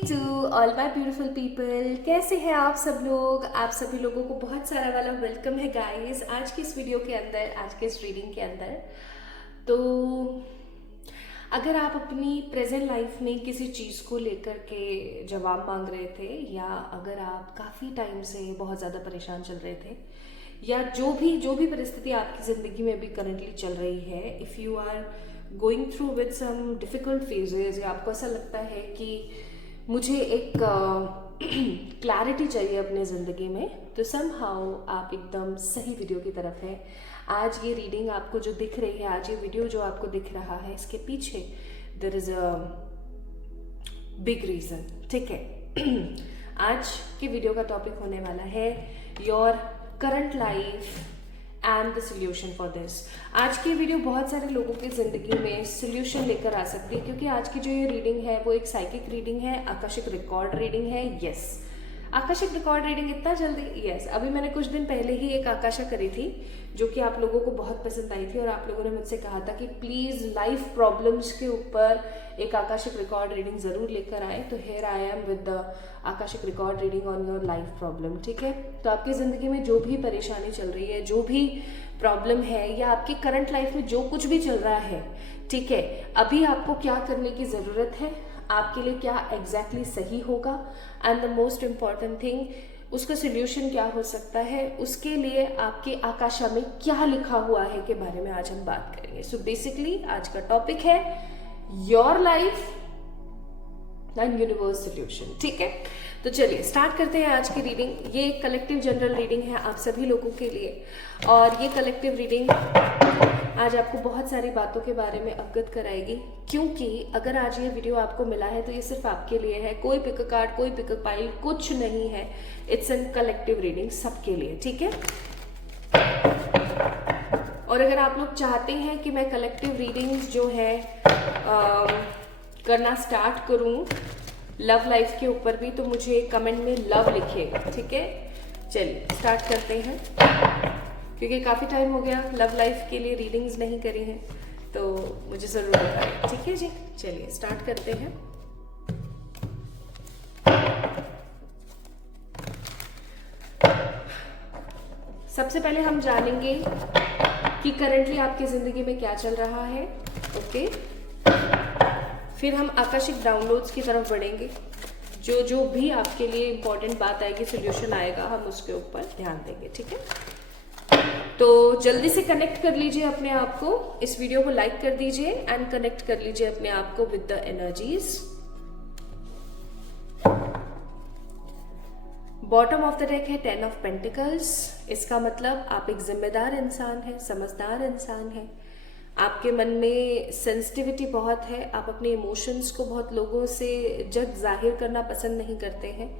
To all my beautiful people. कैसे हैं आप सब लोग? आप सभी लोगों को बहुत सारा वाला वेलकम है गाइस आज की इस वीडियो के अंदर, आज के इस रीडिंग के अंदर। तो अगर आप अपनी प्रेजेंट लाइफ में किसी चीज़ को लेकर के जवाब मांग रहे थे, या अगर आप काफ़ी टाइम से बहुत ज़्यादा परेशान चल रहे थे, या जो भी परिस्थिति आपकी ज़िंदगी में अभी करंटली चल रही है, if you are going through with some difficult phases, या आपको ऐसा लगता है कि मुझे एक क्लैरिटी चाहिए अपने ज़िंदगी में, तो समहाउ आप एकदम सही वीडियो की तरफ है। आज ये रीडिंग आपको जो दिख रही है, आज ये वीडियो जो आपको दिख रहा है, इसके पीछे there is a big reason, ठीक है। आज के वीडियो का टॉपिक होने वाला है your current life and the solution for this. आज की वीडियो बहुत सारे लोगों की ज़िंदगी में सोल्यूशन लेकर आ सकती है, क्योंकि आज की जो ये रीडिंग है वो एक साइकिक रीडिंग है, आकाशिक रिकॉर्ड रीडिंग है। यस, आकाशिक रिकॉर्ड रीडिंग इतना जल्दी? यस, अभी मैंने कुछ दिन पहले ही एक आकाशा करी थी जो कि आप लोगों को बहुत पसंद आई थी, और आप लोगों ने मुझसे कहा था कि प्लीज़ लाइफ प्रॉब्लम्स के ऊपर एक आकाशिक रिकॉर्ड रीडिंग ज़रूर लेकर आए। तो here I am with the Akashic record reading on your life problem, ठीक है। तो आपकी ज़िंदगी में जो भी परेशानी चल रही है, जो भी प्रॉब्लम है, या आपकी करंट लाइफ में जो कुछ भी चल रहा है, ठीक है, अभी आपको क्या करने की ज़रूरत है, आपके लिए क्या एग्जैक्टली सही होगा, and the most important thing, उसका सोल्यूशन क्या हो सकता है, उसके लिए आपके आकाशा में क्या लिखा हुआ है के बारे में आज हम बात करेंगे। सो बेसिकली आज का टॉपिक है your life and universe solution, ठीक है। तो चलिए स्टार्ट करते हैं आज की रीडिंग। ये एक कलेक्टिव जनरल रीडिंग है आप सभी लोगों के लिए, और ये कलेक्टिव रीडिंग आज आपको बहुत सारी बातों के बारे में अवगत कराएगी, क्योंकि अगर आज ये वीडियो आपको मिला है तो ये सिर्फ आपके लिए है। कोई पिक कार्ड, कोई पिक पाइल कुछ नहीं है, इट्स एन कलेक्टिव रीडिंग सबके लिए, ठीक है। और अगर आप लोग चाहते हैं कि मैं कलेक्टिव रीडिंग्स जो है करना स्टार्ट करूं लव लाइफ के ऊपर भी, तो मुझे कमेंट में लव लिखिएगा, ठीक है। चलिए स्टार्ट करते हैं, क्योंकि काफ़ी टाइम हो गया लव लाइफ के लिए रीडिंग्स नहीं करी हैं, तो मुझे ज़रूर बताइए, ठीक है जी। चलिए स्टार्ट करते हैं। सबसे पहले हम जानेंगे कि करंटली आपकी ज़िंदगी में क्या चल रहा है, ओके। फिर हम आकाशिक डाउनलोड्स की तरफ बढ़ेंगे। जो भी आपके लिए इम्पोर्टेंट बात आएगी, सोल्यूशन आएगा, हम उसके ऊपर ध्यान देंगे, ठीक है। तो जल्दी से कनेक्ट कर लीजिए अपने आप को, इस वीडियो को लाइक कर दीजिए एंड कनेक्ट कर लीजिए अपने आप को with the energies. Bottom of the deck है 10 ऑफ पेंटिकल्स। इसका मतलब आप एक जिम्मेदार इंसान हैं, समझदार इंसान हैं, आपके मन में सेंसिटिविटी बहुत है, आप अपने इमोशंस को बहुत लोगों से जग जाहिर करना पसंद नहीं करते हैं,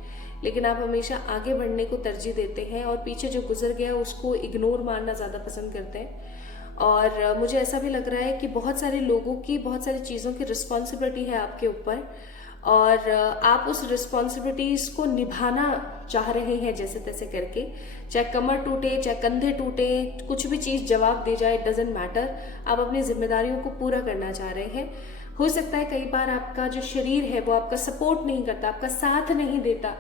लेकिन आप हमेशा आगे बढ़ने को तरजीह देते हैं, और पीछे जो गुजर गया उसको इग्नोर मारना ज़्यादा पसंद करते हैं। और मुझे ऐसा भी लग रहा है कि बहुत सारे लोगों की, बहुत सारी चीज़ों की रिस्पॉन्सिबिलिटी है आपके ऊपर, और आप उस रिस्पॉन्सिबिलिटीज़ को निभाना चाह रहे हैं जैसे तैसे करके, चाहे कमर टूटे, चाहे कंधे टूटे, कुछ भी चीज़ जवाब दी जाए, इट डजेंट मैटर, आप अपनी जिम्मेदारियों को पूरा करना चाह रहे हैं। हो सकता है कई बार आपका जो शरीर है वो आपका सपोर्ट नहीं करता, आपका साथ नहीं देता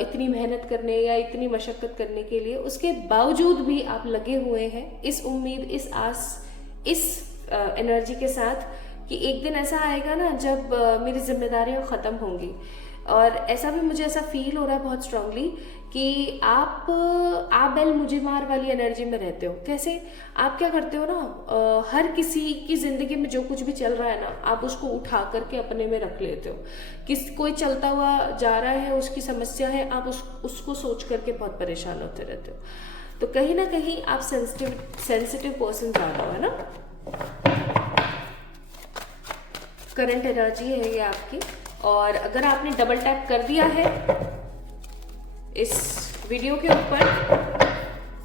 इतनी मेहनत करने या इतनी मशक्क़त करने के लिए, उसके बावजूद भी आप लगे हुए हैं इस उम्मीद, इस आस, इस एनर्जी के साथ कि एक दिन ऐसा आएगा ना जब मेरी जिम्मेदारियां ख़त्म होंगी। और ऐसा भी मुझे ऐसा फील हो रहा है बहुत स्ट्रांगली कि आप बैल मुझे मार वाली एनर्जी में रहते हो। कैसे? आप क्या करते हो ना, हर किसी की ज़िंदगी में जो कुछ भी चल रहा है ना, आप उसको उठा करके अपने में रख लेते हो। कोई चलता हुआ जा रहा है, उसकी समस्या है, आप उसको सोच करके बहुत परेशान होते रहते हो। तो कहीं ना कहीं आप सेंसिटिव पर्सन ज़्यादा हो, है ना। करंट एनर्जी है ये आपकी, और अगर आपने डबल टैप कर दिया है इस वीडियो के ऊपर,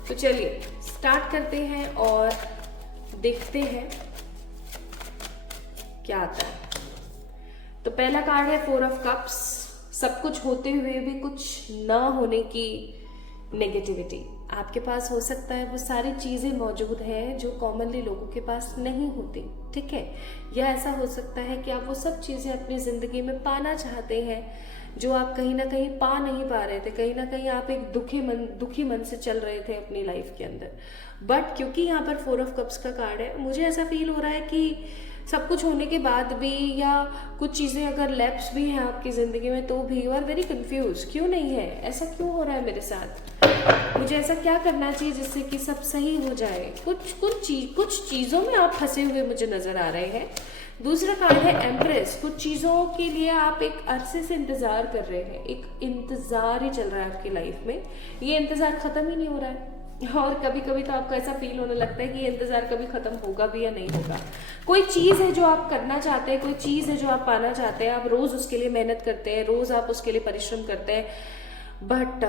तो चलिए स्टार्ट करते हैं और देखते हैं क्या आता है। तो पहला कार्ड है 4 ऑफ कप्स। सब कुछ होते हुए भी कुछ ना होने की नेगेटिविटी, आपके पास हो सकता है वो सारी चीज़ें मौजूद हैं जो कॉमनली लोगों के पास नहीं होती, ठीक है। या ऐसा हो सकता है कि आप वो सब चीज़ें अपनी ज़िंदगी में पाना चाहते हैं जो आप कहीं ना कहीं पा नहीं पा रहे थे, कहीं ना कहीं आप एक दुखी मन से चल रहे थे अपनी लाइफ के अंदर। बट क्योंकि यहाँ पर 4 ऑफ कप्स का कार्ड है, मुझे ऐसा फील हो रहा है कि सब कुछ होने के बाद भी, या कुछ चीज़ें अगर लैप्स भी हैं आपकी ज़िंदगी में, तो भी यू आर वेरी कंफ्यूज। क्यों नहीं है, ऐसा क्यों हो रहा है मेरे साथ, मुझे ऐसा क्या करना चाहिए जिससे कि सब सही हो जाए। कुछ चीज़ों में आप फंसे हुए मुझे नज़र आ रहे हैं। दूसरा कार्ड है एम्प्रेस। कुछ चीज़ों के लिए आप एक अरसे से इंतज़ार कर रहे हैं, एक इंतज़ार ही चल रहा है आपकी लाइफ में, ये इंतज़ार ख़त्म ही नहीं हो रहा है। और कभी कभी तो आपको ऐसा फील होने लगता है कि ये इंतज़ार कभी ख़त्म होगा भी या नहीं होगा। कोई चीज़ है जो आप करना चाहते हैं, कोई चीज़ है जो आप पाना चाहते हैं, आप रोज़ उसके लिए मेहनत करते हैं, रोज़ आप उसके लिए परिश्रम करते हैं, बट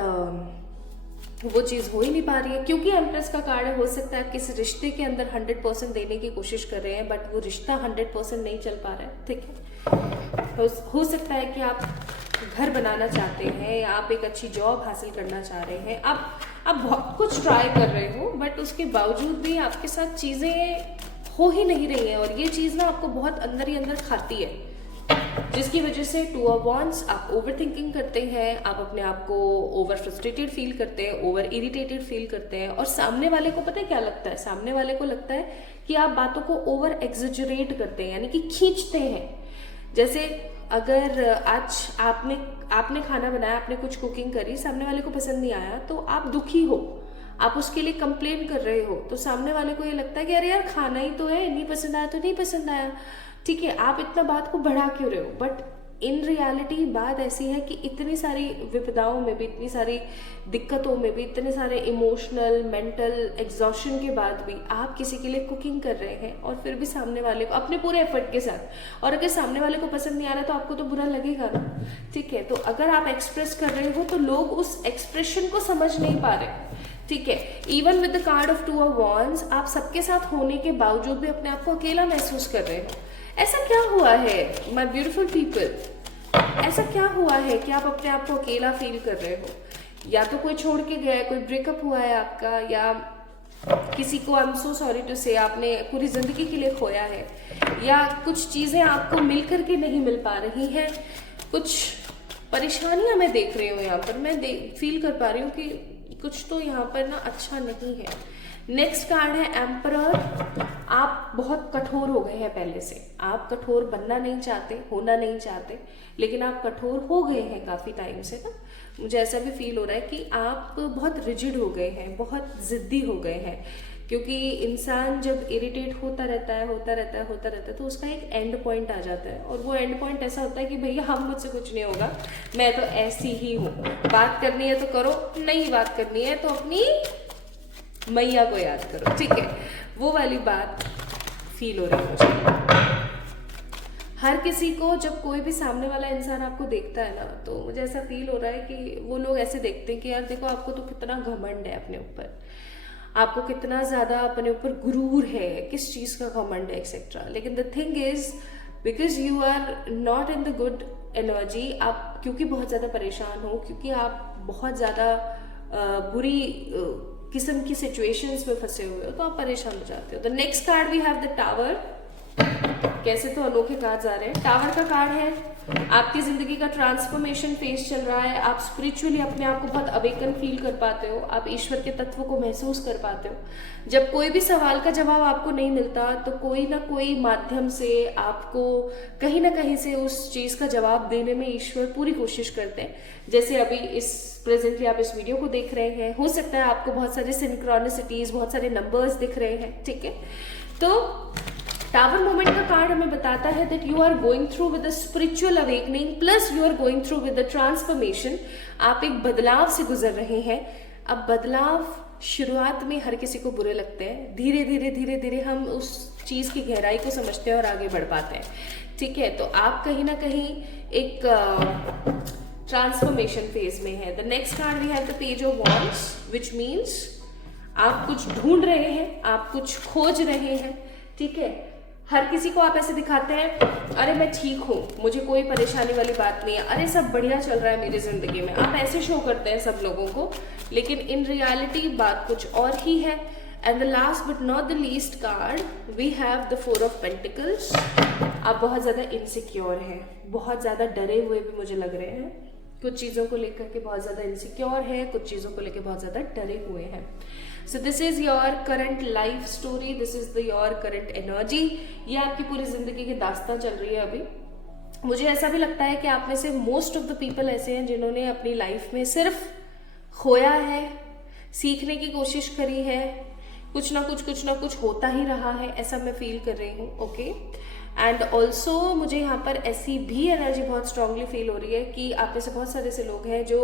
वो चीज़ हो ही नहीं पा रही है। क्योंकि एम्प्रेस का कार्ड है, हो सकता है आप किसी रिश्ते के अंदर 100% देने की कोशिश कर रहे हैं, बट वो रिश्ता 100% नहीं चल पा रहा है, ठीक है। हो सकता है कि आप घर बनाना चाहते हैं, या आप एक अच्छी जॉब हासिल करना चाह रहे हैं, आप बहुत कुछ ट्राई कर रहे हो, बट उसके बावजूद भी आपके साथ चीज़ें हो ही नहीं रही हैं, और ये चीज़ ना आपको बहुत अंदर ही अंदर खाती है, जिसकी वजह से 2 ऑफ वॉन्ड्स, आप ओवर थिंकिंग करते हैं, आप अपने आप को ओवर फ्रस्ट्रेटेड फील करते हैं, ओवर इरिटेटेड फील करते हैं, और सामने वाले को पता है क्या लगता है, सामने वाले को लगता है कि आप बातों को ओवर एग्जेजरेट करते हैं, यानी कि खींचते हैं। जैसे अगर आज आपने खाना बनाया, आपने कुछ कुकिंग करी, सामने वाले को पसंद नहीं आया, तो आप दुखी हो, आप उसके लिए कंप्लेन कर रहे हो, तो सामने वाले को ये लगता है कि अरे यार खाना ही तो है, नहीं पसंद आया तो नहीं पसंद आया, ठीक है, आप इतना बात को बढ़ा क्यों रहे हो। बट इन रियलिटी बात ऐसी है कि इतनी सारी विपदाओं में भी, इतनी सारी दिक्कतों में भी, इतने सारे इमोशनल मेंटल एग्जॉशन के बाद भी आप किसी के लिए कुकिंग कर रहे हैं, और फिर भी सामने वाले को अपने पूरे एफर्ट के साथ, और अगर सामने वाले को पसंद नहीं आ रहा तो आपको तो बुरा लगेगा ना, ठीक है। तो अगर आप एक्सप्रेस कर रहे हो तो लोग उस एक्सप्रेशन को समझ नहीं पा रहे, ठीक है। Even with the card of 2 of wands, आप सबके साथ होने के बावजूद भी अपने आप को अकेला महसूस कर रहे हो। ऐसा क्या हुआ है माय ब्यूटीफुल पीपल, ऐसा क्या हुआ है कि आप अपने आप को अकेला फील कर रहे हो। या तो कोई छोड़ के गया है, कोई ब्रेकअप हुआ है आपका, या किसी को I am so sorry to say आपने पूरी जिंदगी के लिए खोया है, या कुछ चीजें आपको मिल करके नहीं मिल पा रही हैं, कुछ परेशानियां मैं देख रही हूँ यहाँ पर, मैं फील कर पा रही हूँ कि कुछ तो यहाँ पर ना अच्छा नहीं है। नेक्स्ट कार्ड है एम्परर। आप बहुत कठोर हो गए हैं पहले से, आप कठोर बनना नहीं चाहते, होना नहीं चाहते, लेकिन आप कठोर हो गए हैं काफ़ी टाइम से ना। मुझे ऐसा भी फील हो रहा है कि आप बहुत रिजिड हो गए हैं, बहुत ज़िद्दी हो गए हैं, क्योंकि इंसान जब इरिटेट होता रहता है तो उसका एक एंड पॉइंट आ जाता है, और वो एंड पॉइंट ऐसा होता है कि भैया हम मुझसे कुछ नहीं होगा, मैं तो ऐसी ही हूँ, बात करनी है तो करो, नहीं बात करनी है तो अपनी मैया को याद करो, ठीक है। वो वाली बात फील हो रही है मुझे। हर किसी को जब कोई भी सामने वाला इंसान आपको देखता है ना, तो मुझे ऐसा फील हो रहा है कि वो लोग ऐसे देखते हैं कि यार देखो आपको तो कितना घमंड है अपने ऊपर, आपको कितना ज़्यादा अपने ऊपर गुरूर है, किस चीज़ का घमंड है एक्सेट्रा। लेकिन the thing is because you are not in the good energy, आप क्योंकि बहुत ज़्यादा परेशान हो, क्योंकि आप बहुत ज़्यादा बुरी किस्म की सिचुएशंस में फंसे हुए हो, तो आप परेशान हो जाते हो। The next card we have the tower. कैसे तो अनोखे कार्ड्स आ रहे हैं। टावर का कार्ड है, आपकी जिंदगी का ट्रांसफॉर्मेशन फेज चल रहा है, आप स्पिरिचुअली अपने आप को बहुत अवेकन फील कर पाते हो, आप ईश्वर के तत्व को महसूस कर पाते हो। जब कोई भी सवाल का जवाब आपको नहीं मिलता, तो कोई ना कोई माध्यम से आपको कहीं ना कहीं से उस चीज का जवाब देने में ईश्वर पूरी कोशिश करते हैं। जैसे अभी इस प्रेजेंटली आप इस वीडियो को देख रहे हैं, हो सकता है आपको बहुत सारे सिंक्रोनिसिटीज, बहुत सारे नंबर्स दिख रहे हैं, ठीक है। तो टावर मोमेंट का कार्ड हमें बताता है that you are going through with the spiritual awakening plus you are going through with the transformation. आप एक बदलाव से गुजर रहे हैं। अब बदलाव शुरुआत में हर किसी को बुरे लगते हैं, धीरे धीरे हम उस चीज की गहराई को समझते हैं और आगे बढ़ पाते हैं, ठीक है। तो आप कहीं ना कहीं एक ट्रांसफॉर्मेशन फेज में है। The next card we have the page of wands which means आप कुछ ढूंढ रहे हैं, आप कुछ खोज रहे हैं, ठीक है। हर किसी को आप ऐसे दिखाते हैं, अरे मैं ठीक हूँ, मुझे कोई परेशानी वाली बात नहीं है, अरे सब बढ़िया चल रहा है मेरी ज़िंदगी में, आप ऐसे शो करते हैं सब लोगों को, लेकिन इन रियलिटी बात कुछ और ही है। And the last but not the least card we have the 4 of pentacles. आप बहुत ज़्यादा इनसिक्योर हैं, बहुत ज़्यादा डरे हुए भी मुझे लग रहे हैं, कुछ चीज़ों को लेकर के बहुत ज़्यादा इनसिक्योर है, कुछ चीज़ों को लेकर बहुत ज़्यादा डरे हुए हैं। So this is your current life story, this is the your current energy. ये आपकी पूरी ज़िंदगी की दास्तां चल रही है अभी। मुझे ऐसा भी लगता है कि आप में से मोस्ट ऑफ द पीपल ऐसे हैं जिन्होंने अपनी लाइफ में सिर्फ खोया है, सीखने की कोशिश करी है, कुछ ना कुछ होता ही रहा है, ऐसा मैं फील कर रही हूँ। ओके, एंड ऑल्सो मुझे यहाँ पर ऐसी भी एनर्जी बहुत स्ट्रांगली फील हो रही है कि आप में से बहुत सारे ऐसे लोग हैं जो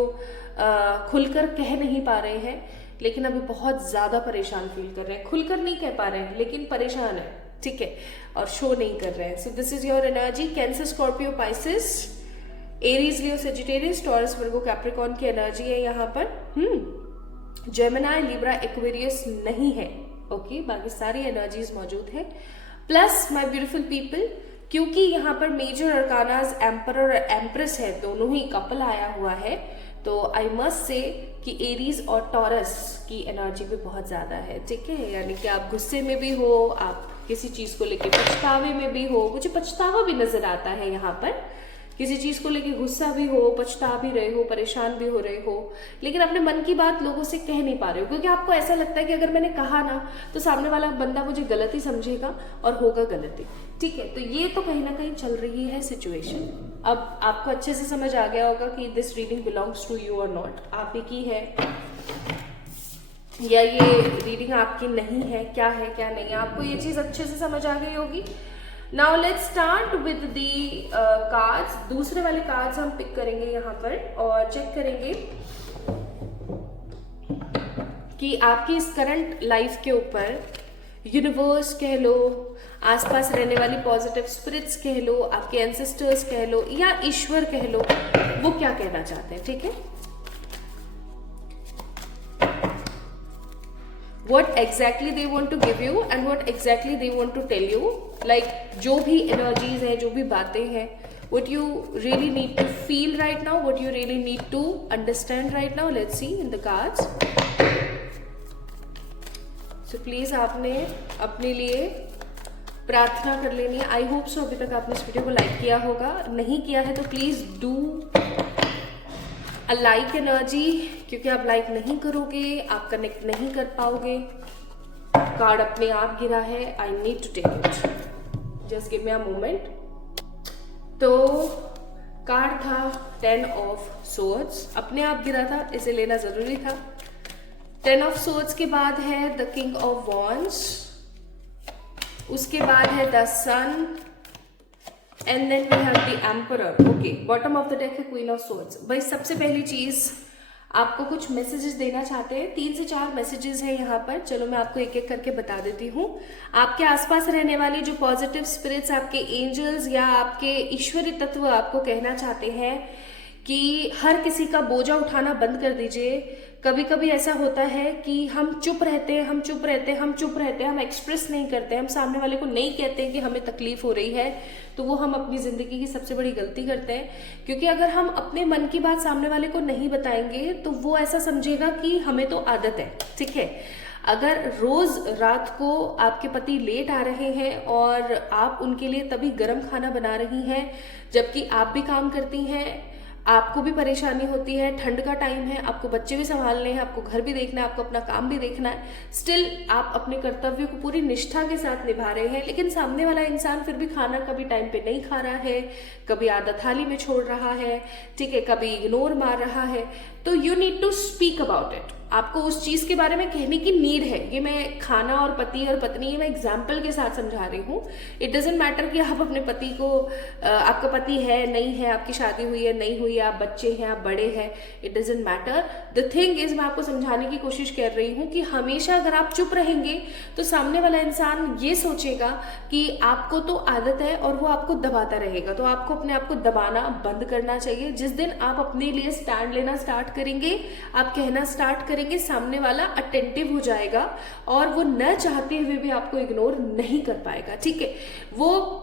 खुलकर कह नहीं पा रहे हैं, लेकिन अभी बहुत ज़्यादा परेशान फील कर रहे हैं। खुलकर नहीं कह पा रहे हैं लेकिन परेशान है, ठीक है, और शो नहीं कर रहे हैं। So this is your energy. Cancer, Scorpio, Pisces, Aries, Leo, Sagittarius, taurus, Virgo, Capricorn की एनर्जी है यहाँ पर। जेमिनाई, लिब्रा, एक्वेरियस नहीं है। ओके, बाकी सारी एनर्जीज मौजूद है। प्लस माय ब्यूटीफुल पीपल, क्योंकि यहाँ पर मेजर अरकानाज एम्पर और एम्प्रेस है, दोनों ही कपल आया हुआ है, तो आई मस्ट से कि एरीज और टॉरस की एनर्जी भी बहुत ज़्यादा है, ठीक है। यानी कि आप गुस्से में भी हो, आप किसी चीज़ को लेके पछतावे में भी हो, मुझे पछतावा भी नजर आता है यहाँ पर, किसी चीज़ को लेके गुस्सा भी हो, पछता भी रहे हो, परेशान भी हो रहे हो, लेकिन अपने मन की बात लोगों से कह नहीं पा रहे हो, क्योंकि आपको ऐसा लगता है कि अगर मैंने कहा ना तो सामने वाला बंदा मुझे गलत ही समझेगा और होगा गलत ही, ठीक है। तो ये तो कहीं ना कहीं चल रही है सिचुएशन। अब आपको अच्छे से समझ आ गया होगा कि this reading belongs to you और नॉट, आप ही की है या ये रीडिंग आपकी नहीं है, क्या है क्या नहीं है, आपको ये चीज़ अच्छे से समझ आ गई होगी। Now let's start with the cards. दूसरे वाले कार्ड्स हम पिक करेंगे यहाँ पर और चेक करेंगे कि आपकी इस करंट लाइफ के ऊपर यूनिवर्स कह लो, आसपास रहने वाली पॉजिटिव स्पिरिट्स कह लो, आपके एंसेस्टर्स कह लो या ईश्वर कह लो, वो क्या कहना चाहते हैं, ठीक है। What exactly they want to give you and what exactly they want to tell you, like जो भी energies हैं, जो भी बातें हैं, what you really need to feel right now, what you really need to understand right now. Let's see in the cards. So please आपने अपने लिए प्रार्थना कर लेनी है। आई होप सो अभी तक आपने इस वीडियो को लाइक किया होगा, नहीं किया है तो प्लीज डू लाइक एनर्जी, क्योंकि आप लाइक नहीं करोगे आप कनेक्ट नहीं कर पाओगे। कार्ड अपने आप गिरा है, I need to take it, just give me a moment. तो कार्ड था 10 ऑफ सोर्ड्स, अपने आप गिरा था, इसे लेना जरूरी था। 10 ऑफ सोर्ड्स के बाद है द किंग ऑफ वॉन्ड्स, उसके बाद है the sun, and then we have the emperor. Okay, bottom of the deck है क्वीन ऑफ सोर्ड्स। भाई सबसे पहली चीज आपको कुछ मैसेजेस देना चाहते हैं, 3 से 4 मैसेजेस हैं यहाँ पर, चलो मैं आपको एक एक करके बता देती हूँ। आपके आसपास रहने वाली जो पॉजिटिव स्पिरिट्स, आपके एंजल्स या आपके ईश्वरी तत्व आपको कहना चाहते हैं कि हर किसी का बोझा उठाना बंद कर दीजिए। कभी कभी ऐसा होता है कि हम चुप रहते हैं, हम एक्सप्रेस नहीं करते, हम सामने वाले को नहीं कहते हैं कि हमें तकलीफ हो रही है, तो वो हम अपनी जिंदगी की सबसे बड़ी गलती करते हैं। क्योंकि अगर हम अपने मन की बात सामने वाले को नहीं बताएंगे तो वो ऐसा समझेगा कि हमें तो आदत है, ठीक है। अगर रोज रात को आपके पति लेट आ रहे हैं और आप उनके लिए तभी गर्म खाना बना रही हैं, जबकि आप भी काम करती हैं, आपको भी परेशानी होती है, ठंड का टाइम है, आपको बच्चे भी संभालने हैं, आपको घर भी देखना है, आपको अपना काम भी देखना है, स्टिल आप अपने कर्तव्य को पूरी निष्ठा के साथ निभा रहे हैं, लेकिन सामने वाला इंसान फिर भी खाना कभी टाइम पे नहीं खा रहा है, कभी आधा थाली में छोड़ रहा है, ठीक है, कभी इग्नोर मार रहा है, तो you need to speak about it. आपको उस चीज के बारे में कहने की नीड है। ये मैं खाना और पति और पत्नी, ये मैं एग्जाम्पल के साथ समझा रही हूँ। इट डजेंट मैटर कि आप अपने पति को, आपका पति है नहीं है, आपकी शादी हुई है नहीं हुई है, आप बच्चे हैं आप बड़े हैं, it doesn't matter. The thing is, मैं आपको समझाने की कोशिश कर रही हूँ कि हमेशा अगर आप चुप रहेंगे तो सामने वाला इंसान ये सोचेगा कि आपको तो आदत है और वो आपको दबाता रहेगा। तो आपको अपने आप को दबाना बंद करना चाहिए। जिस दिन आप अपने लिए स्टैंड लेना स्टार्ट करेंगे, आप कहना स्टार्ट करेंगे सामने वाला अटेंटिव हो जाएगा और वो न चाहते हुए भी आपको इग्नोर नहीं कर पाएगा, ठीक है। वो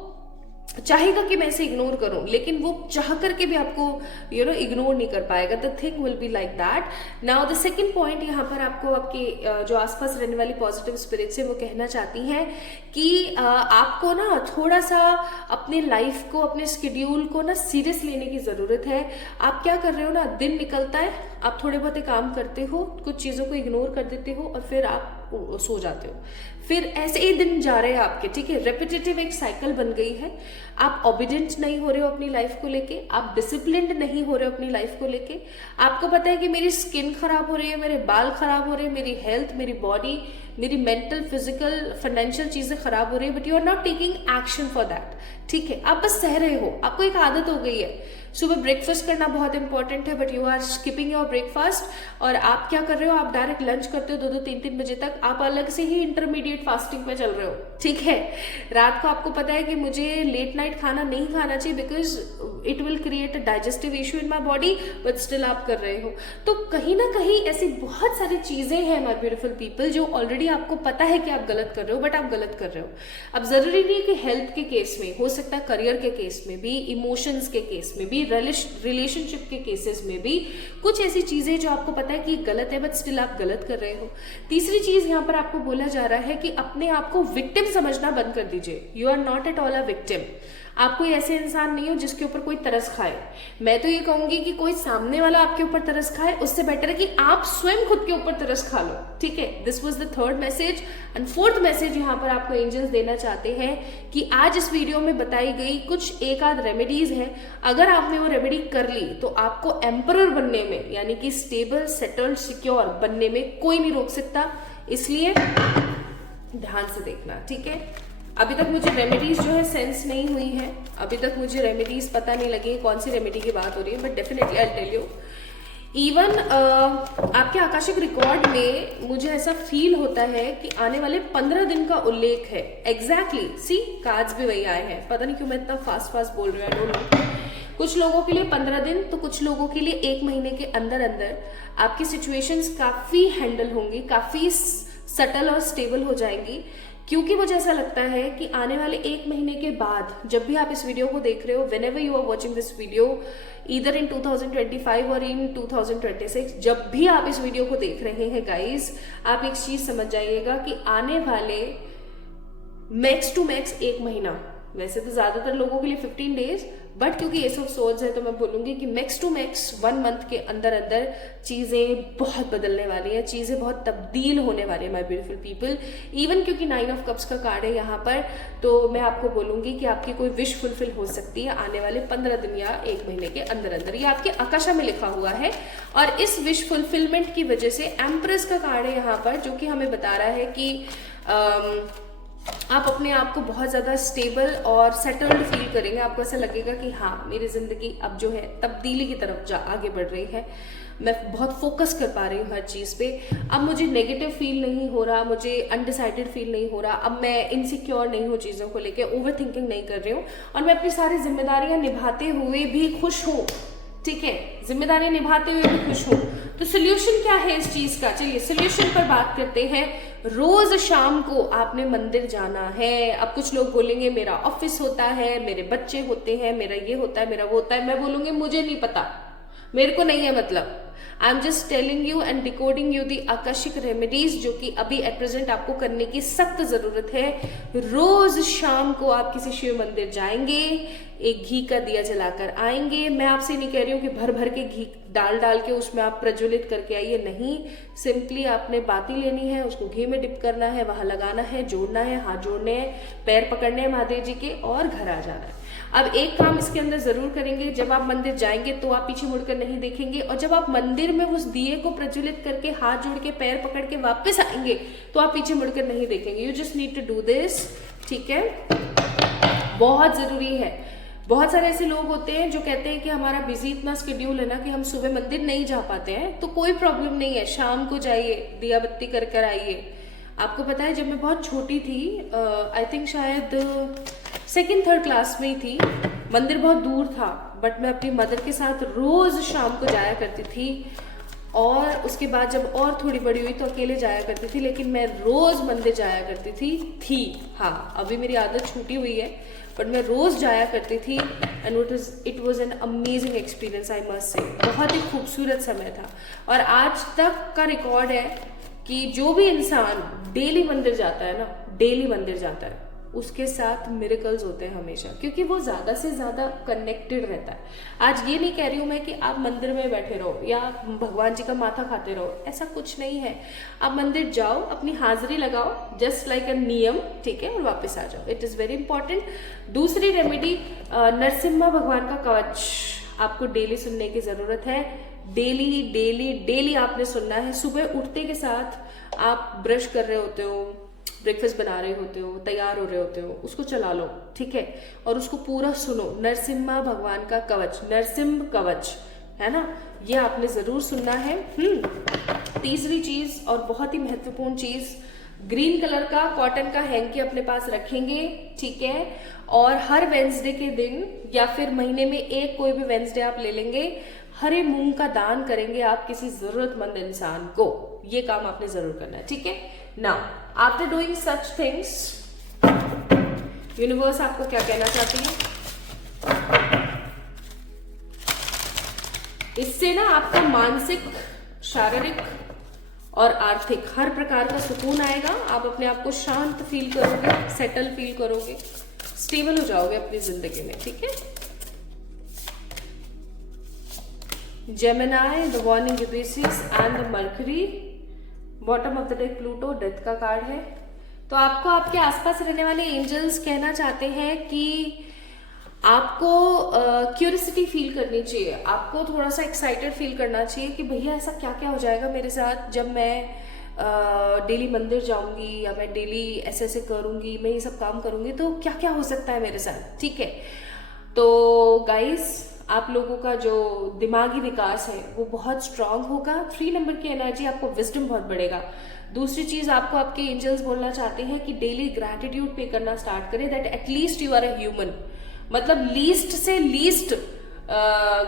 चाहेगा कि मैं इसे इग्नोर करूं, लेकिन वो चाह करके भी आपको इग्नोर नहीं कर पाएगा। The thing will be like that. Now the second point, यहाँ पर आपको आपके जो आसपास रहने वाली पॉजिटिव स्पिरिट्स है वो कहना चाहती हैं कि आपको ना थोड़ा सा अपने लाइफ को, अपने शेड्यूल को ना सीरियस लेने की जरूरत है। आप क्या कर रहे हो ना, दिन निकलता है, आप थोड़े बहुत काम करते हो, कुछ चीजों को इग्नोर कर देते हो और फिर आप सो जाते हो, फिर ऐसे ही दिन जा रहे हैं आपके, ठीक है। रेपिटेटिव एक साइकिल बन गई है। आप ओबिडेंट नहीं हो रहे हो अपनी लाइफ को लेके, आप डिसिप्लिन्ड नहीं हो रहे हो अपनी लाइफ को लेके। आपको पता है कि मेरी स्किन खराब हो रही है, मेरे बाल खराब हो रहे हैं, मेरी हेल्थ, मेरी बॉडी, मेरी मेंटल, फिजिकल, फाइनेंशियल चीजें खराब हो रही है, but you are not taking action for that, ठीक है। आप बस सह रहे हो, आपको एक आदत हो गई है। सुबह ब्रेकफास्ट करना बहुत इंपॉर्टेंट है, but you are skipping your breakfast. और आप क्या कर रहे हो, आप डायरेक्ट लंच करते हो 2-2, 3-3 बजे तक। आप अलग से ही इंटरमीडिएट फास्टिंग पे चल रहे हो, ठीक है। रात को आपको पता है कि मुझे लेट नाइट खाना नहीं खाना चाहिए because it will create a digestive issue in my body, but still आप कर रहे हो। तो कहीं ना कहीं ऐसी बहुत सारी चीजें हैं माई ब्यूटीफुल पीपल जो ऑलरेडी आपको पता है कि आप गलत कर रहे हो, बट आप गलत कर रहे हो। अब जरूरी नहीं कि हेल्थ के केस में, हो सकता है करियर के केस में भी, इमोशंस के केस में भी, रिलेशनशिप के केसेस में भी कुछ ऐसी चीजें जो आपको पता है कि गलत है, बट स्टिल आप गलत कर रहे हो। तीसरी चीज यहाँ पर आपको बोला जा रहा है कि अपने आप को विक्टिम समझना बंद कर दीजिए। You are not at all a victim. आप कोई ऐसे इंसान नहीं हो जिसके ऊपर कोई तरस खाए। मैं तो ये कहूंगी कि कोई सामने वाला आपके ऊपर तरस खाए, उससे बेटर है कि आप स्वयं खुद के ऊपर तरस खा लो, ठीक है। This was the third message. And fourth message यहाँ पर आपको एंजल्स देना चाहते हैं कि आज इस वीडियो में बताई गई कुछ एक आध रेमेडीज है, अगर आपने वो रेमेडी कर ली तो आपको एम्परर बनने में, यानी कि स्टेबल, सेटल्ड, सिक्योर बनने में कोई नहीं रोक सकता। इसलिए ध्यान से देखना, ठीक है। अभी तक मुझे रेमेडीज जो है सेंस नहीं हुई है, अभी तक मुझे रेमेडीज पता नहीं लगी कौन सी रेमेडी की बात हो रही है, but definitely I tell you. Even आपके आकाशिक रिकॉर्ड में मुझे ऐसा फील होता है कि आने वाले 15 दिन का उल्लेख है। एग्जैक्टली सी कार्ड्स भी वही आए हैं। पता नहीं क्यों मैं इतना फास्ट बोल रही हूँ। कुछ लोगों के लिए 15 दिन, तो कुछ लोगों के लिए 1 महीने के अंदर अंदर आपकी सिचुएशंस काफी हैंडल होंगी, काफी सटल और स्टेबल हो जाएंगी। क्योंकि मुझे ऐसा लगता है कि आने वाले 1 महीने के बाद जब भी आप इस वीडियो को देख रहे हो, whenever you are watching this video, either in 2025 or इन 2026, जब भी आप इस वीडियो को देख रहे हैं गाइज, आप एक चीज समझ जाइएगा कि आने वाले मैक्स टू मैक्स 1 महीना, वैसे तो ज्यादातर लोगों के लिए 15 डेज, बट क्योंकि एस ऑफ सोर्ड्स है तो मैं बोलूंगी कि मैक्स टू मैक्स 1 मंथ के अंदर अंदर चीजें बहुत बदलने वाली हैं, चीजें बहुत तब्दील होने वाली है माय ब्यूटीफुल पीपल। इवन क्योंकि 9 ऑफ कप्स का कार्ड है यहाँ पर, तो मैं आपको बोलूंगी कि आपकी कोई विश फुलफिल हो सकती है आने वाले 15 दिन या 1 महीने के अंदर अंदर। ये आपके आकाशा में लिखा हुआ है और इस विश फुलफिलमेंट की वजह से एम्प्रेस का कार्ड है यहाँ पर, जो कि हमें बता रहा है कि आप अपने आप को बहुत ज़्यादा स्टेबल और सेटल्ड फील करेंगे। आपको ऐसा लगेगा कि हाँ, मेरी ज़िंदगी अब जो है तब्दीली की तरफ आगे बढ़ रही है, मैं बहुत फोकस कर पा रही हूँ हर चीज़ पे। अब मुझे नेगेटिव फील नहीं हो रहा, मुझे अनडिसाइडेड फील नहीं हो रहा, अब मैं इनसिक्योर नहीं हूँ चीज़ों को लेके, ओवर थिंकिंग नहीं कर रही हूँ और मैं अपनी सारी जिम्मेदारियाँ निभाते हुए भी खुश हूँ, ठीक है। जिम्मेदारियां निभाते हुए भी खुश हूं। तो सोल्यूशन क्या है इस चीज का, चलिए सोल्यूशन पर बात करते हैं। रोज शाम को आपने मंदिर जाना है। अब कुछ लोग बोलेंगे मेरा ऑफिस होता है, मेरे बच्चे होते हैं, मेरा ये होता है, मेरा वो होता है। मैं बोलूंगी मुझे नहीं पता, मेरे को नहीं है मतलब। I am just telling you and decoding you the Akashic remedies, जो कि अभी एट प्रेजेंट आपको करने की सख्त जरूरत है। रोज शाम को आप किसी शिव मंदिर जाएंगे, एक घी का दिया जलाकर आएंगे। मैं आपसे नहीं कह रही हूँ कि भर भर के घी डाल के उसमें आप प्रज्वलित करके आइए, नहीं। सिंपली आपने बाती लेनी है, उसको घी में डिप करना है, वहां लगाना है, जोड़ना है, हाथ जोड़ने हैं, पैर पकड़ने हैं महादेव जी के और घर आ जाना है। अब एक काम इसके अंदर जरूर करेंगे, जब आप मंदिर जाएंगे तो आप पीछे मुड़कर नहीं देखेंगे, और जब आप मंदिर में उस दिए को प्रज्वलित करके हाथ जोड़ के पैर पकड़ के वापस आएंगे तो आप पीछे मुड़कर नहीं देखेंगे। You just need to do this, ठीक है। बहुत जरूरी है। बहुत सारे ऐसे लोग होते हैं जो कहते हैं कि हमारा बिजी इतना शेड्यूल है ना कि हम सुबह मंदिर नहीं जा पाते हैं। तो कोई प्रॉब्लम नहीं है, शाम को जाइए, दिया बत्ती कर कर आइए। आपको पता है जब मैं बहुत छोटी थी, आई थिंक शायद 2nd 3rd क्लास में ही थी, मंदिर बहुत दूर था, बट मैं अपनी मदर के साथ रोज शाम को जाया करती थी। और उसके बाद जब और थोड़ी बड़ी हुई तो अकेले जाया करती थी, लेकिन मैं रोज मंदिर जाया करती थी। हाँ, अभी मेरी आदत छूटी हुई है, बट मैं रोज जाया करती थी and it was an amazing experience, I must say. बहुत ही खूबसूरत समय था। और आज तक का रिकॉर्ड है कि जो भी इंसान डेली मंदिर जाता है ना, डेली मंदिर जाता है, उसके साथ मिरेकल्स होते हैं हमेशा, क्योंकि वो ज्यादा से ज्यादा कनेक्टेड रहता है। आज ये नहीं कह रही हूं मैं कि आप मंदिर में बैठे रहो या भगवान जी का माथा खाते रहो, ऐसा कुछ नहीं है। आप मंदिर जाओ, अपनी हाजिरी लगाओ, जस्ट लाइक अ नियम, ठीक है, और वापस आ जाओ। It is very important. दूसरी रेमेडी, नरसिम्हा भगवान का कवच आपको डेली सुनने की जरूरत है। डेली डेली डेली आपने सुनना है। सुबह उठते के साथ आप ब्रश कर रहे होते हो, ब्रेकफास्ट बना रहे होते हो, तैयार हो रहे होते हो, उसको चला लो, ठीक है, और उसको पूरा सुनो। नरसिम्हा भगवान का कवच, नरसिम्ह कवच, है ना, ये आपने जरूर सुनना है। तीसरी चीज और बहुत ही महत्वपूर्ण चीज, ग्रीन कलर का कॉटन का हैंकी अपने पास रखेंगे, ठीक है, और हर वेंसडे के दिन या फिर महीने में एक कोई भी वेंसडे आप ले लेंगे, हरे मूंग का दान करेंगे आप किसी जरूरतमंद इंसान को। ये काम आपने जरूर करना है, ठीक है। Now after doing such things, universe आपको क्या कहना चाहती है? इससे ना आपको मानसिक, शारीरिक और आर्थिक हर प्रकार का सुकून आएगा। आप अपने आप को शांत फील करोगे, सेटल फील करोगे, स्टेबल हो जाओगे अपनी जिंदगी में, ठीक है। Gemini, the warning abyss and the Mercury, bottom of the deck Pluto, death का कार्ड है। तो आपको आपके आसपास रहने वाले एंजल्स कहना चाहते हैं कि आपको क्यूरियोसिटी फील करनी चाहिए, आपको थोड़ा सा एक्साइटेड फील करना चाहिए कि भैया ऐसा क्या क्या हो जाएगा मेरे साथ जब मैं डेली मंदिर जाऊंगी या मैं डेली ऐसे ऐसे करूंगी, मैं ये सब काम करूंगी, तो क्या क्या हो सकता है मेरे साथ, ठीक है। तो गाइस, आप लोगों का जो दिमागी विकास है वो बहुत स्ट्रांग होगा। 3 नंबर की एनर्जी, आपको विजडम बहुत बढ़ेगा। दूसरी चीज, आपको आपके एंजल्स बोलना चाहते हैं कि डेली ग्रैटिट्यूड पे करना स्टार्ट करें, that at least you are a human. मतलब लीस्ट से लीस्ट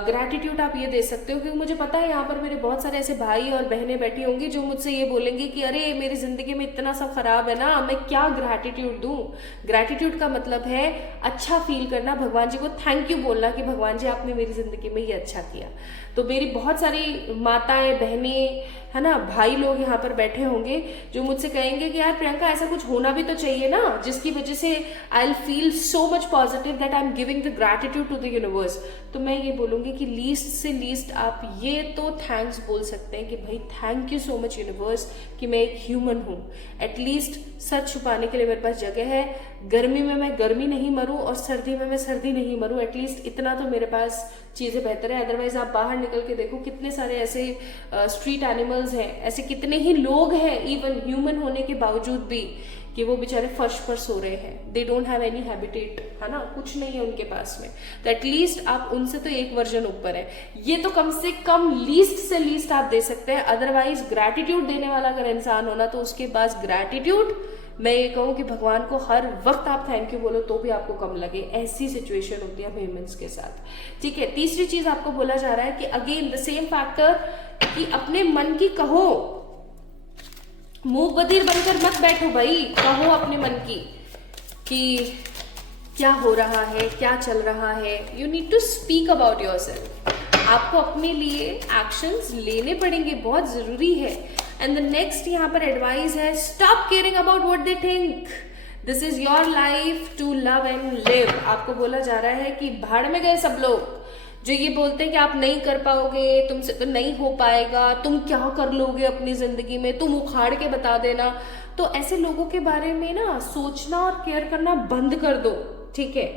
ग्रैटिट्यूड आप ये दे सकते हो, क्योंकि मुझे पता है यहाँ पर मेरे बहुत सारे ऐसे भाई और बहनें बैठी होंगी जो मुझसे ये बोलेंगे कि अरे मेरी जिंदगी में इतना सब खराब है ना, मैं क्या ग्रैटिट्यूड दूं। ग्रैटिट्यूड का मतलब है अच्छा फील करना, भगवान जी को थैंक यू बोलना कि भगवान जी आपने मेरी जिंदगी में ये अच्छा किया। तो मेरी बहुत सारी माताएं, बहनें, है ना, भाई लोग यहाँ पर बैठे होंगे जो मुझसे कहेंगे कि यार प्रियंका ऐसा कुछ होना भी तो चाहिए ना, जिसकी वजह से I will feel so much positive that I am giving the gratitude to the universe. तो मैं ये बोलूंगी कि लीस्ट से लीस्ट आप ये तो थैंक्स बोल सकते हैं कि भाई thank you so much universe कि मैं एक ह्यूमन हूँ। एटलीस्ट सच छुपाने के लिए मेरे पास जगह है, गर्मी में मैं गर्मी नहीं मरूं और सर्दी में मैं सर्दी नहीं मरूं, एटलीस्ट इतना तो मेरे पास चीजें बेहतर है। अदरवाइज आप बाहर निकल के देखो कितने सारे ऐसे स्ट्रीट एनिमल्स हैं, ऐसे कितने ही लोग हैं इवन ह्यूमन होने के बावजूद भी कि वो बेचारे फर्श पर सो रहे हैं, they don't have any habitat, है ना, कुछ नहीं है उनके पास में। तो एटलीस्ट आप उनसे तो एक वर्जन ऊपर है, ये तो कम से कम लीस्ट से लीस्ट आप दे सकते हैं। अदरवाइज ग्रैटिट्यूड देने वाला अगर इंसान होना तो उसके पास ग्रैटिट्यूड, मैं ये कहूँ कि भगवान को हर वक्त आप थैंक यू बोलो तो भी आपको कम लगे, ऐसी सिचुएशन होती है ह्यूमंस के साथ, ठीक है। तीसरी चीज आपको बोला जा रहा है कि अगेन द सेम फैक्टर कि अपने मन की कहो, मुंह बधिर बनकर मत बैठो भाई, कहो अपने मन की कि क्या हो रहा है, क्या चल रहा है। You need to speak about yourself. आपको अपने लिए एक्शंस लेने पड़ेंगे, बहुत जरूरी है। एंड द नेक्स्ट यहाँ पर एडवाइस है, stop caring about what they think, this is your life to love and live. आपको बोला जा रहा है कि भाड़ में गए सब लोग जो ये बोलते हैं कि आप नहीं कर पाओगे, तुमसे तो नहीं हो पाएगा, तुम क्या कर लोगे अपनी जिंदगी में, तुम उखाड़ के बता देना। तो ऐसे लोगों के बारे में ना सोचना और केयर करना बंद कर दो, ठीक है,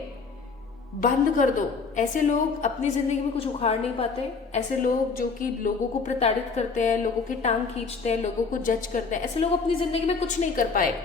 बंद कर दो। ऐसे लोग अपनी जिंदगी में कुछ उखाड़ नहीं पाते। ऐसे लोग जो कि लोगों को प्रताड़ित करते हैं, लोगों की टांग खींचते हैं, लोगों को जज करते हैं, ऐसे लोग अपनी जिंदगी में कुछ नहीं कर पाए,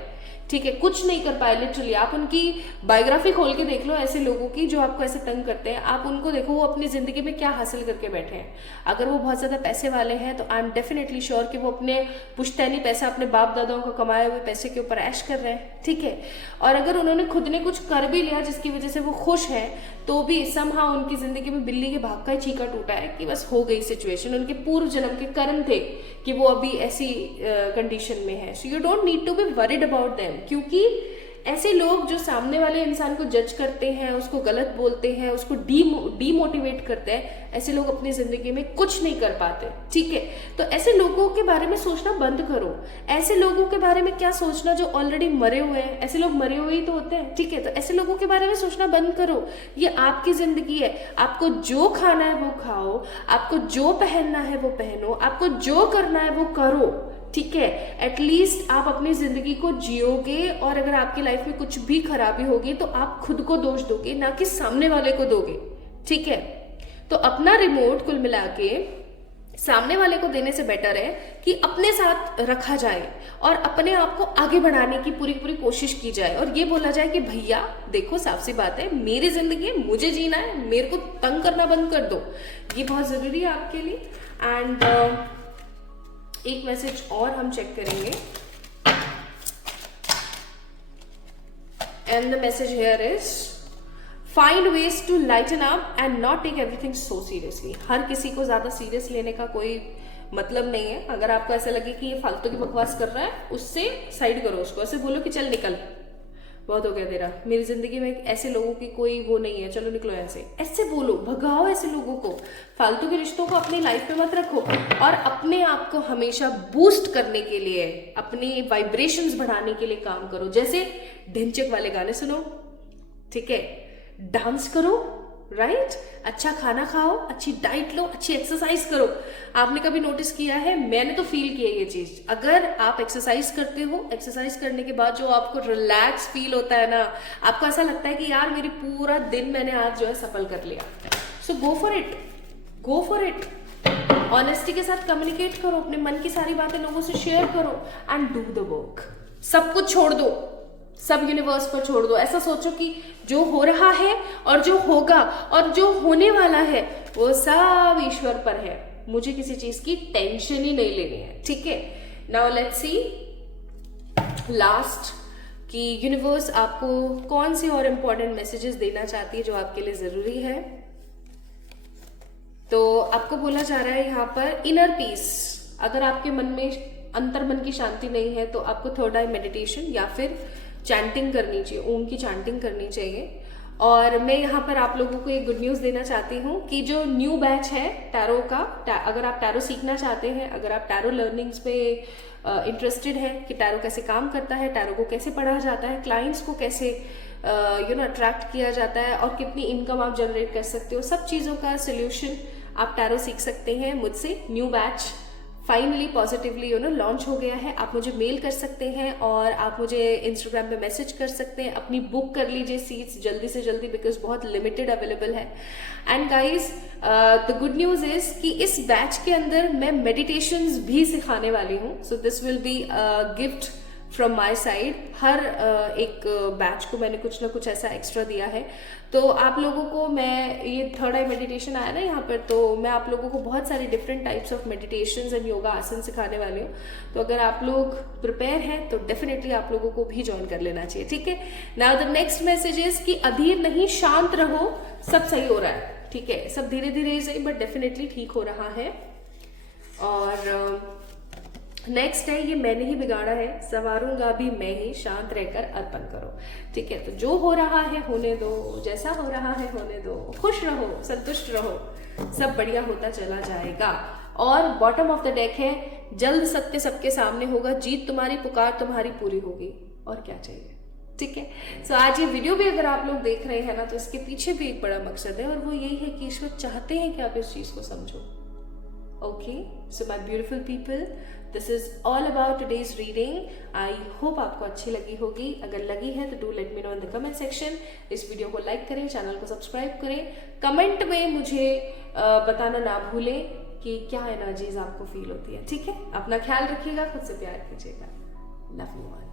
ठीक है, कुछ नहीं कर पाए। लिटरली आप उनकी बायोग्राफी खोल के देख लो, ऐसे लोगों की जो आपको ऐसे तंग करते हैं, आप उनको देखो वो अपनी जिंदगी में क्या हासिल करके बैठे हैं। अगर वो बहुत ज्यादा पैसे वाले हैं तो आई एम डेफिनेटली श्योर कि वो अपने पुश्तैनी पैसा, अपने बाप दादाओं को कमाए हुए पैसे के ऊपर ऐश कर रहे हैं, ठीक है। और अगर उन्होंने खुद ने कुछ कर भी लिया जिसकी वजह से वो खुश हैं, तो भी समहाउ हाँ उनकी जिंदगी में बिल्ली के भाग का ही चीका टूटा है कि बस हो गई सिचुएशन, उनके पूर्व जन्म के कर्म थे कि वो अभी ऐसी कंडीशन में है। So you don't need to be worried about them, क्योंकि ऐसे लोग जो सामने वाले इंसान को जज करते हैं, उसको गलत बोलते हैं, उसको डीमोटिवेट करते हैं, ऐसे लोग अपनी जिंदगी में कुछ नहीं कर पाते। ठीक है, तो ऐसे लोगों के बारे में सोचना बंद करो। ऐसे लोगों के बारे में क्या सोचना जो ऑलरेडी मरे हुए हैं, ऐसे लोग मरे हुए ही तो होते हैं। ठीक है, तो ऐसे लोगों के बारे में सोचना बंद करो। ये आपकी जिंदगी है, आपको जो खाना है वो खाओ, आपको जो पहनना है वो पहनो, आपको जो करना है वो करो। ठीक है, एटलीस्ट आप अपनी जिंदगी को जियोगे, और अगर आपकी लाइफ में कुछ भी खराबी होगी तो आप खुद को दोष दोगे, ना कि सामने वाले को दोगे। ठीक है, तो अपना रिमोट कुल मिला के सामने वाले को देने से बेटर है कि अपने साथ रखा जाए और अपने आप को आगे बढ़ाने की पूरी पूरी कोशिश की जाए, और ये बोला जाए कि भैया देखो साफ सी बात है, मेरी जिंदगी है, मुझे जीना है, मेरे को तंग करना बंद कर दो। ये बहुत जरूरी है आपके लिए। एंड एक मैसेज और हम चेक करेंगे, and the message here is find ways to lighten up and not take everything so seriously. हर किसी को ज्यादा सीरियस लेने का कोई मतलब नहीं है। अगर आपको ऐसा लगे कि ये फालतू की बकवास कर रहा है, उससे साइड करो, उसको ऐसे बोलो कि चल निकल, बहुत हो गया तेरा, मेरी जिंदगी में ऐसे लोगों की कोई वो नहीं है, चलो निकलो ऐसे। ऐसे बोलो, भगाओ ऐसे लोगों को। फालतू के रिश्तों को अपनी लाइफ में मत रखो, और अपने आप को हमेशा बूस्ट करने के लिए, अपनी वाइब्रेशंस बढ़ाने के लिए काम करो। जैसे ढिंचक वाले गाने सुनो, ठीक है, डांस करो, राइट, अच्छा खाना खाओ, अच्छी डाइट लो, अच्छी एक्सरसाइज करो। आपने कभी नोटिस किया है, मैंने तो फील किया ये चीज, अगर आप एक्सरसाइज करते हो, एक्सरसाइज करने के बाद जो आपको रिलैक्स फील होता है ना, आपको ऐसा लगता है कि यार मेरी पूरा दिन मैंने आज जो है सफल कर लिया। So go for it, go for it. Honesty के साथ कम्युनिकेट करो, अपने मन की सारी बातें लोगों से शेयर करो एंड डू द वर्क। सब कुछ छोड़ दो, सब यूनिवर्स पर छोड़ दो। ऐसा सोचो कि जो हो रहा है और जो होगा और जो होने वाला है वो सब ईश्वर पर है, मुझे किसी चीज की टेंशन ही नहीं लेनी है। ठीक है, नाउ लेट्स सी लास्ट कि यूनिवर्स आपको कौन सी और इंपॉर्टेंट मैसेजेस देना चाहती है जो आपके लिए जरूरी है। तो आपको बोला जा रहा है यहाँ पर इनर पीस। अगर आपके मन में अंतर मन की शांति नहीं है तो आपको थर्ड आई मेडिटेशन या फिर चैंटिंग करनी चाहिए, ओम की चैंटिंग करनी चाहिए। और मैं यहाँ पर आप लोगों को एक गुड न्यूज़ देना चाहती हूँ कि जो न्यू बैच है टैरो का, अगर आप टैरो सीखना चाहते हैं, अगर आप टैरो लर्निंग्स पे इंटरेस्टेड हैं कि टैरो कैसे काम करता है, टैरो को कैसे पढ़ा जाता है, क्लाइंट्स को कैसे अट्रैक्ट किया जाता है और कितनी इनकम आप जनरेट कर सकते हो, सब चीज़ों का सोल्यूशन आप टैरो सीख सकते हैं मुझसे। New batch finally positively launch हो गया है। आप मुझे मेल कर सकते हैं और आप मुझे इंस्टाग्राम पे मैसेज कर सकते हैं। अपनी बुक कर लीजिए सीट्स जल्दी से जल्दी, बिकॉज बहुत लिमिटेड अवेलेबल है। And guys the good news is कि इस बैच के अंदर मैं मेडिटेशंस भी सिखाने वाली हूँ। So this will be gift from my side. हर एक बैच को मैंने कुछ ना कुछ ऐसा एक्स्ट्रा दिया है। तो आप लोगों को मैं ये थर्ड आई मेडिटेशन आया ना यहाँ पर, तो मैं आप लोगों को बहुत सारे different types of meditations and yoga आसन सिखाने वाली हूँ। तो अगर आप लोग प्रिपेयर हैं तो डेफिनेटली आप लोगों को भी ज्वाइन कर लेना चाहिए। ठीक है, now the next message is कि अधीर नहीं, शांत रहो, सब सही हो रहा है। ठीक है, सब धीरे धीरे सही बट डेफिनेटली ठीक हो रहा है। और नेक्स्ट है ये मैंने ही बिगाड़ा है, संवारूंगा भी मैं ही, शांत रहकर अर्पण करो। ठीक है, तो जो हो रहा है होने दो, जैसा हो रहा है होने दो, खुश रहो, संतुष्ट रहो, सब बढ़िया होता चला जाएगा। और बॉटम ऑफ द डेक है जल्द सत्य सबके सामने होगा, जीत तुम्हारी, पुकार तुम्हारी पूरी होगी, और क्या चाहिए। ठीक है, सो आज ये वीडियो भी अगर आप लोग देख रहे हैं ना, तो इसके पीछे भी एक बड़ा मकसद है, और वो यही है कि ईश्वर चाहते हैं कि आप इस चीज को समझो। Okay, so my beautiful people, this is all about today's reading. I hope आपको अच्छी लगी होगी। अगर लगी है तो do let me know in the comment section। इस वीडियो को लाइक करें, चैनल को सब्सक्राइब करें, कमेंट में मुझे बताना ना भूलें कि क्या एनर्जीज आपको फील होती है। ठीक है, अपना ख्याल रखिएगा, खुद से प्यार कीजिएगा। Love you all.